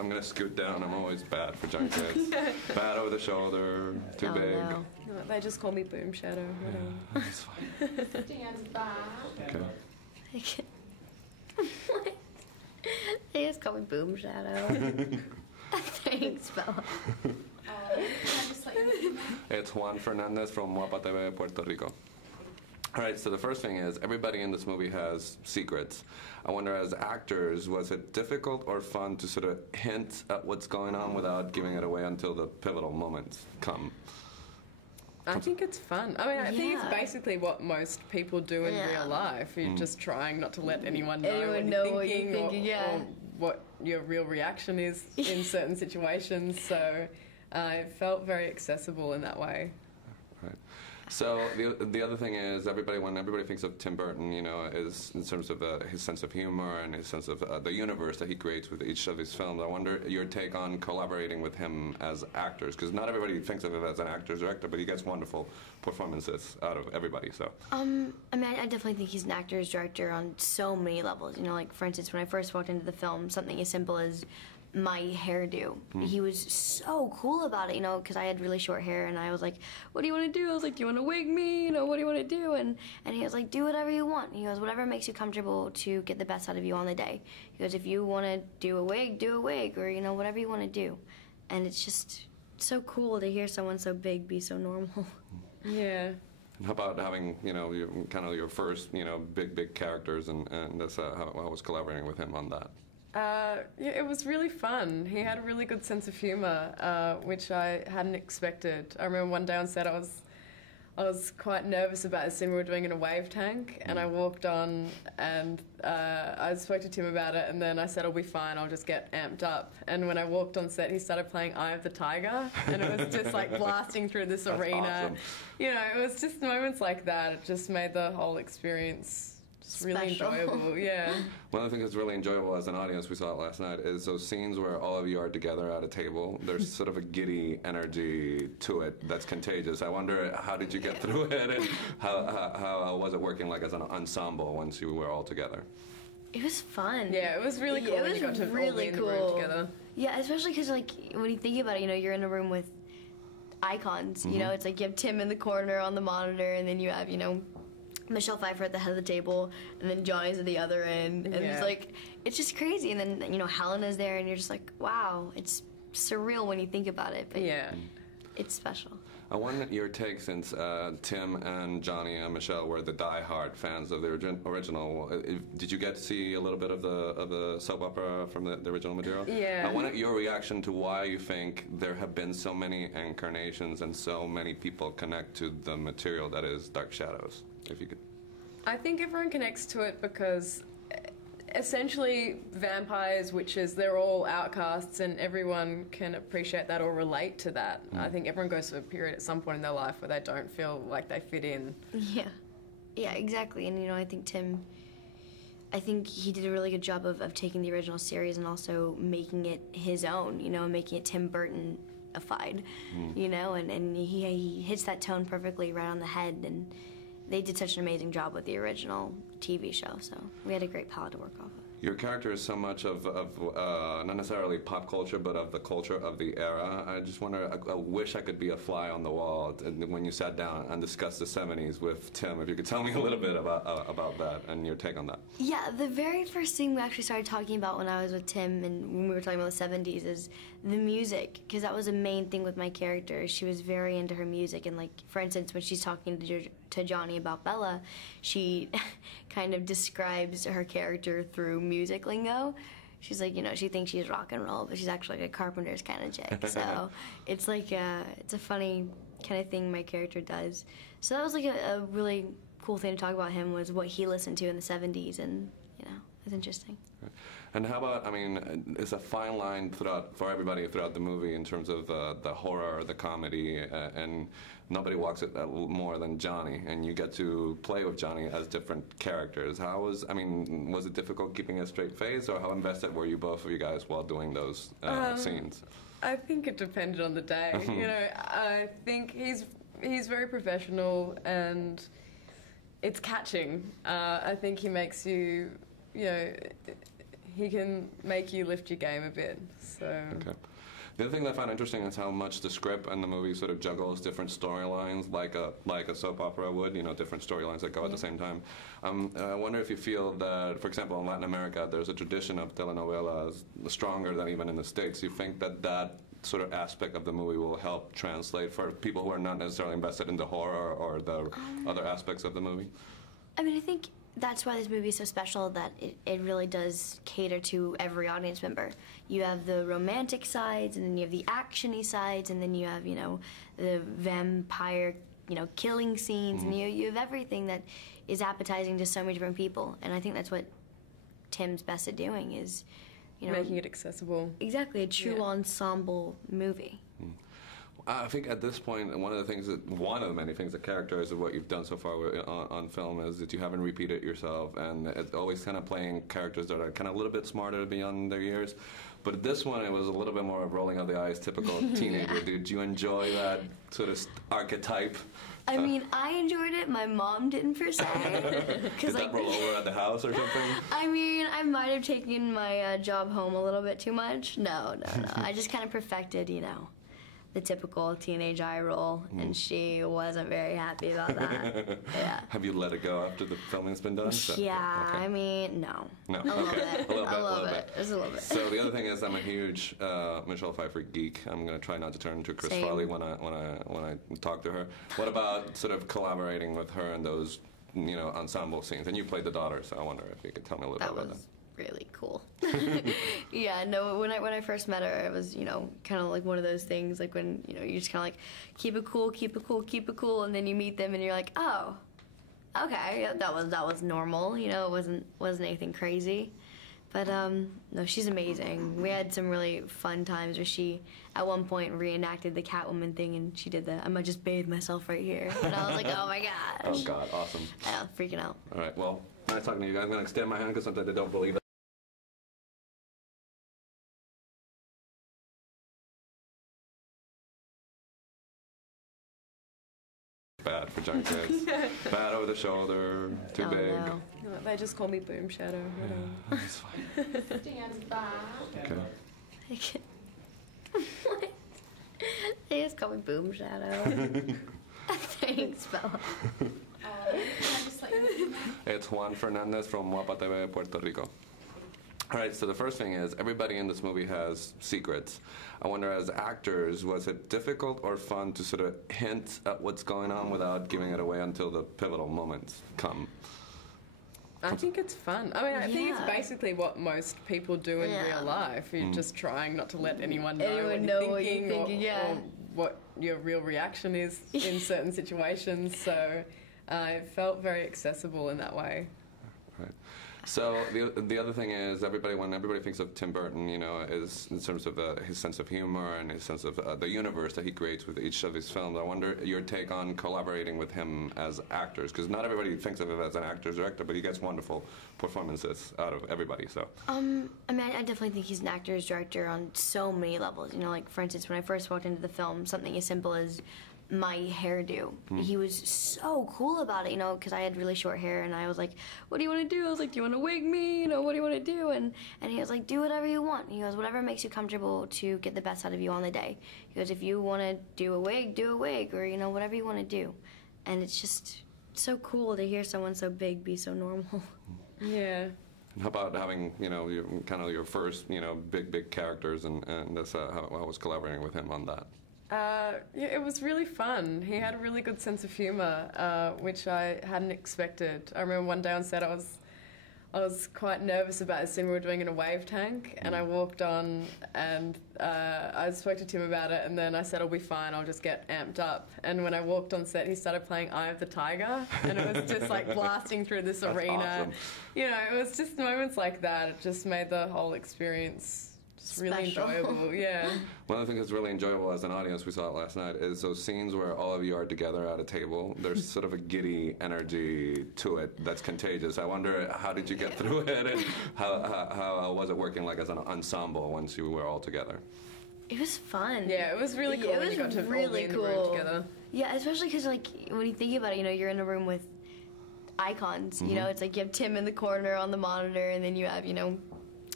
I'm gonna scoot down. I'm always bad for giant kids. Bad over the shoulder, too big. No. They just call me Boom Shadow. Whatever. That's fine. Stand back. Okay. They just call me Boom Shadow. Thanks, Bella. It's Juan Fernandez from Guapa TV, Puerto Rico. All right, so the first thing is, everybody in this movie has secrets. I wonder, as actors, was it difficult or fun to sort of hint at what's going on without giving it away until the pivotal moments come? I think it's fun. I mean, I think it's basically what most people do in real life. You're just trying not to let anyone know what you're thinking, or what your real reaction is in certain situations. So it felt very accessible in that way. Right. So the other thing is, when everybody thinks of Tim Burton, you know, is in terms of his sense of humor and his sense of the universe that he creates with each of his films. I wonder your take on collaborating with him as actors, because not everybody thinks of him as an actor-director, but he gets wonderful performances out of everybody. So I mean, I definitely think he's an actor-director on so many levels. You know, like for instance, when I first walked into the film, something as simple as my hairdo. He was so cool about it, you know, because I had really short hair, and I was like, what do you want to do? I was like, do you want to wig me? You know, what do you want to do? And he was like, do whatever you want. He goes, whatever makes you comfortable to get the best out of you on the day. He goes, if you want to do a wig, or, you know, whatever you want to do. And it's just so cool to hear someone so big be so normal. Yeah. How about having, you know, your first, you know, big characters, and that's how I was collaborating with him on that. Yeah, it was really fun. He had a really good sense of humor, which I hadn't expected. I remember one day on set I was quite nervous about a scene we were doing in a wave tank, and I walked on and I spoke to Tim about it, and then I said, I'll be fine, I'll just get amped up. And when I walked on set, he started playing Eye of the Tiger, and it was just like blasting through this arena. Awesome. You know, it was just moments like that. It just made the whole experience really enjoyable. Yeah. One of the things that's really enjoyable as an audience, we saw it last night, is those scenes where all of you are together at a table. There's sort of a giddy energy to it that's contagious. I wonder, how did you get through it, and how was it working like as an ensemble once you were all together? It was fun. Yeah, it was really cool. It was when you got to really all be in cool. the room together. Yeah, especially because, like, when you think about it, you know, you're in a room with icons. You know, it's like you have Tim in the corner on the monitor, and then you have, you know, Michelle Pfeiffer at the head of the table, and then Johnny's at the other end, and it's like, it's just crazy. And then, you know, Helena's there, and you're just like, wow, it's surreal when you think about it, but it's special. I want your take, since Tim and Johnny and Michelle were the die-hard fans of the original. Did you get to see a little bit of the soap opera from the original material? Yeah. I want your reaction to why you think there have been so many incarnations and so many people connect to the material that is Dark Shadows, if you could. I think everyone connects to it because essentially vampires, witches, they're all outcasts, and everyone can appreciate that or relate to that. I think everyone goes through a period at some point in their life where they don't feel like they fit in. Yeah, exactly. And, you know, I think he did a really good job of taking the original series and also making it his own, you know, making it Tim Burton-ified, you know, and he hits that tone perfectly right on the head, and they did such an amazing job with the original TV show, so we had a great palette to work off of. Your character is so much of not necessarily pop culture, but of the culture of the era. I just wonder, I wish I could be a fly on the wall when you sat down and discussed the 70s with Tim. If you could tell me a little bit about that and your take on that. Yeah, the very first thing we actually started talking about when I was with Tim and when we were talking about the 70s is the music, because that was a main thing with my character. She was very into her music, and, like, for instance, when she's talking to Johnny about Bella, she kind of describes her character through music lingo. She's like, you know, she thinks she's rock and roll, but she's actually like a Carpenter's kind of chick. So it's like it's a funny kind of thing my character does. So that was like a really cool thing to talk about him, was what he listened to in the 70s, and, you know, it's interesting. And how about, I mean, it's a fine line for everybody throughout the movie in terms of the horror, the comedy, and nobody walks it more than Johnny, and you get to play with Johnny as different characters. Was it difficult keeping a straight face, or how invested were you, both of you guys, while doing those scenes? I think it depended on the day. You know, I think he's very professional, and it's catching. I think he makes you, you know, he can make you lift your game a bit. So. Okay. The other thing that I found interesting is how much the script and the movie sort of juggles different storylines, like a soap opera would, different storylines that go at the same time. I wonder if you feel that, for example, in Latin America, there's a tradition of telenovelas stronger than even in the States. You think that sort of aspect of the movie will help translate for people who are not necessarily invested in the horror or the other aspects of the movie? I mean, I think that's why this movie is so special, that it really does cater to every audience member. You have the romantic sides, and then you have the action-y sides, and then you have, the vampire, killing scenes, and you have everything that is appetizing to so many different people. And I think that's what Tim's best at doing is, making it accessible. Exactly, a true ensemble movie. I think at this point, one of the many things that characterizes what you've done so far on film is that you haven't repeated yourself, and it's always kind of playing characters that are kind of a little bit smarter beyond their years. But this one, it was a little bit more of rolling of the eyes, typical teenager. Yeah. Did you enjoy that sort of archetype? I mean, I enjoyed it. My mom didn't, per se. Did that roll over at the house or something? I mean, I might have taken my job home a little bit too much. No. I just kind of perfected, the typical teenage eye roll, and she wasn't very happy about that. Yeah. Have you let it go after the filming's been done? Yeah, okay. I mean, no. No, a little bit. A little bit. Just a little bit. So the other thing is, I'm a huge Michelle Pfeiffer geek. I'm going to try not to turn into Chris Farley when I talk to her. What about sort of collaborating with her in those ensemble scenes? And you played the daughter, so I wonder if you could tell me a little bit about that. Really cool. Yeah, no, when I first met her, it was, kind of like one of those things, like when, you just kind of like, keep it cool, and then you meet them and you're like, oh, okay, yeah, that was normal, it wasn't anything crazy. But, no, she's amazing. We had some really fun times where she, at one point, reenacted the Catwoman thing, and she did I might just bathe myself right here. And I was like, oh my gosh. Oh, God, awesome. Yeah, freaking out. All right, well, nice talking to you guys. I'm going to extend my hand because sometimes they don't believe it. Bad for young kids. Bad over the shoulder, too big. No. They just call me Boom Shadow. That's fine. Stand back. Okay. What? They just call me Boom Shadow. Thanks, Bella. It's Juan Fernandez from Guapa TV, Puerto Rico. All right, so the first thing is, everybody in this movie has secrets. I wonder, as actors, was it difficult or fun to sort of hint at what's going on without giving it away until the pivotal moments come? I think it's fun. I mean, I think it's basically what most people do in real life. You're just trying not to let anyone know what you're thinking, or what your real reaction is in certain situations. So it felt very accessible in that way. Right. So the other thing is, when everybody thinks of Tim Burton, is in terms of his sense of humor and his sense of the universe that he creates with each of his films. I wonder your take on collaborating with him as actors, because not everybody thinks of him as an actor-director, but he gets wonderful performances out of everybody. So I mean, I definitely think he's an actor's-director on so many levels. Like, for instance, when I first walked into the film, something as simple as my hairdo. He was so cool about it, because I had really short hair, and I was like, what do you want to do? I was like, do you want to wig me? What do you want to do? And he was like, do whatever you want. He goes, whatever makes you comfortable to get the best out of you on the day. He goes, if you want to do a wig, or, whatever you want to do. And it's just so cool to hear someone so big be so normal. Yeah. How about having, your first, big characters, and that's how I was collaborating with him on that? It was really fun. He had a really good sense of humour, which I hadn't expected. I remember one day on set I was quite nervous about a scene we were doing in a wave tank, and I walked on and I spoke to Tim about it, and then I said, I'll be fine, I'll just get amped up. And when I walked on set, he started playing Eye of the Tiger, and it was just like blasting through this arena. Awesome. It was just moments like that. It just made the whole experience really enjoyable, yeah. One of the things that's really enjoyable as an audience, we saw it last night, is those scenes where all of you are together at a table. There's sort of a giddy energy to it that's contagious. I wonder, how did you get through it, and how was it working like as an ensemble once you were all together? It was fun. Yeah, it was really cool. It was got to really all be in cool. the room together. Yeah, especially because, like, when you think about it, you're in a room with icons. It's like you have Tim in the corner on the monitor, and then you have,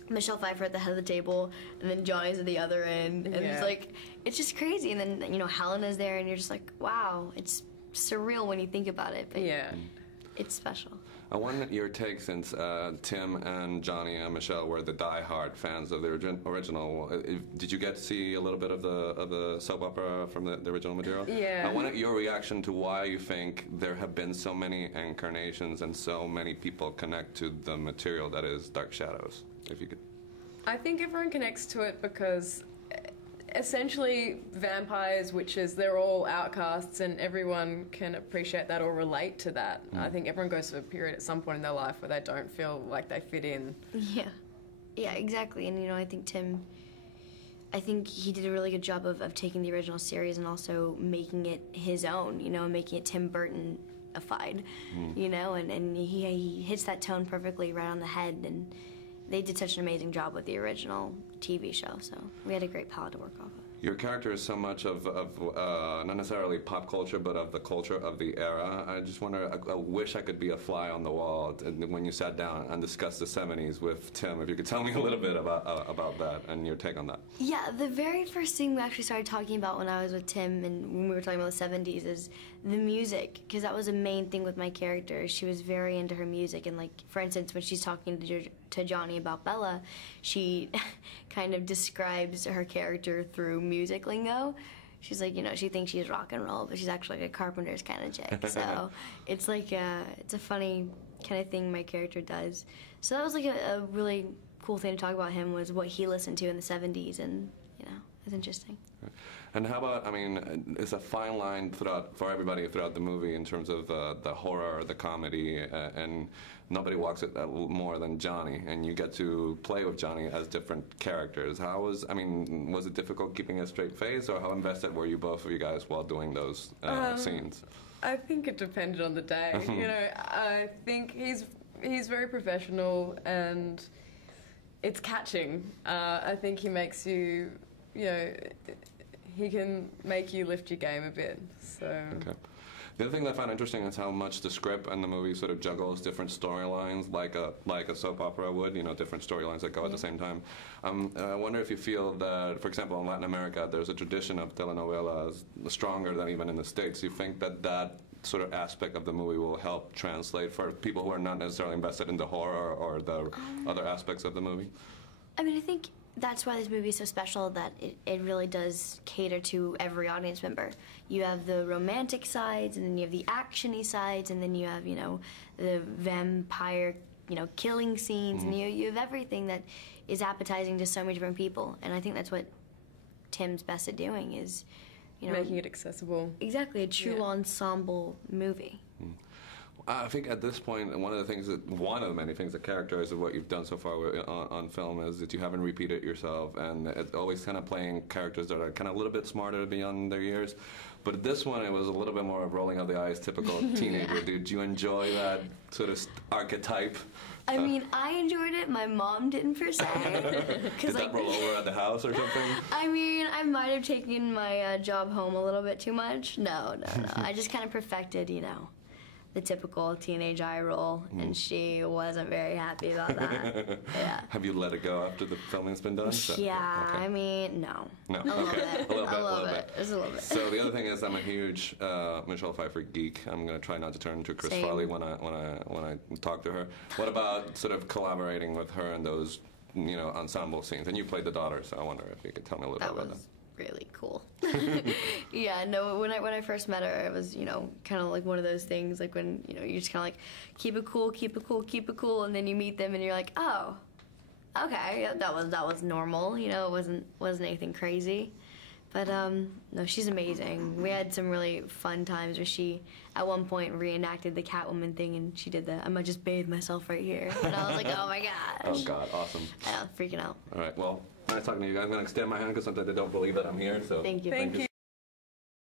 Michelle Pfeiffer at the head of the table, and then Johnny's at the other end, and Yeah. it's like, it's just crazy. And then, you know, Helena's there, and you're just like, wow, it's surreal when you think about it, but Yeah. it's special. I want your take, since Tim and Johnny and Michelle were the die-hard fans of the original. Did you get to see a little bit of the soap opera from the original material? Yeah. I want your reaction to why you think there have been so many incarnations and so many people connect to the material that is Dark Shadows. If you could. I think everyone connects to it because essentially vampires, witches, they're all outcasts and everyone can appreciate that or relate to that. I think everyone goes through a period at some point in their life where they don't feel like they fit in. Yeah, exactly. And, you know, I think he did a really good job of taking the original series and also making it his own, you know, making it Tim Burton-ified, you know, and he hits that tone perfectly right on the head, and they did such an amazing job with the original TV show, so we had a great palette to work off of. Your character is so much of not necessarily pop culture, but of the culture of the era. I just wonder, I wish I could be a fly on the wall when you sat down and discussed the 70s with Tim. If you could tell me a little bit about that and your take on that. Yeah, the very first thing we actually started talking about when I was with Tim and when we were talking about the 70s is the music, because that was a main thing with my character. She was very into her music, and like, for instance, when she's talking to Johnny about Bella, she kind of describes her character through music lingo. She's like, you know, she thinks she's rock and roll, but she's actually like a Carpenter's kind of chick. So it's like it's a funny kind of thing my character does. So that was like a really cool thing to talk about him, was what he listened to in the 70s, and you know, it's interesting. And how about, I mean, it's a fine line for everybody throughout the movie in terms of the horror, the comedy, and nobody walks it more than Johnny, and you get to play with Johnny as different characters. Was it difficult keeping a straight face, or how invested were you, both of you guys, while doing those scenes? I think it depended on the day. You know, I think he's very professional and it's catching. I think he makes you, you know, he can make you lift your game a bit. So. Okay. The other thing that I found interesting is how much the script and the movie sort of juggles different storylines, like a soap opera would, you know, different storylines that go at the same time. I wonder if you feel that, for example, in Latin America, there's a tradition of telenovelas stronger than even in the States. You think that sort of aspect of the movie will help translate for people who are not necessarily invested in the horror or the other aspects of the movie? I mean, I think that's why this movie is so special, that it really does cater to every audience member. You have the romantic sides, and then you have the action-y sides, and then you have, you know, the vampire, you know, killing scenes, and you have everything that is appetizing to so many different people. And I think that's what Tim's best at doing, is, you know, making it accessible. Exactly, a true ensemble movie. I think at this point, one of the many things that characterizes what you've done so far on film is that you haven't repeated yourself, and it's always kind of playing characters that are kind of a little bit smarter beyond their years. But this one, it was a little bit more of rolling of the eyes, typical teenager. Did you enjoy that sort of archetype? I mean, I enjoyed it. My mom didn't, per se. Did that roll over at the house or something? I mean, I might have taken my job home a little bit too much. No. I just kind of perfected, you know, the typical teenage eye roll, and she wasn't very happy about that. Yeah. Have you let it go after the filming's been done? Yeah, okay. I mean, no. No, A little okay. bit. A little bit. Just a little bit. So the other thing is, I'm a huge Michelle Pfeiffer geek. I'm going to try not to turn into Chris Same. Farley when I talk to her. What about sort of collaborating with her in those, you know, ensemble scenes? And you played the daughter, so I wonder if you could tell me a little bit about that. Really cool. Yeah, no, when I first met her, it was, you know, kind of like one of those things, like when, you know, you're just kind of like, keep it cool, and then you meet them and you're like, oh, okay, yeah, that was normal, you know, it wasn't anything crazy. But no, she's amazing. We had some really fun times where she, at one point, reenacted the Catwoman thing, and she did I might just bathe myself right here. And I was like, oh my gosh. Oh God, awesome. Yeah, freaking out. All right, well, nice talking to you guys. I'm going to extend my hand because sometimes they don't believe that I'm here. So Thank you. Thank you.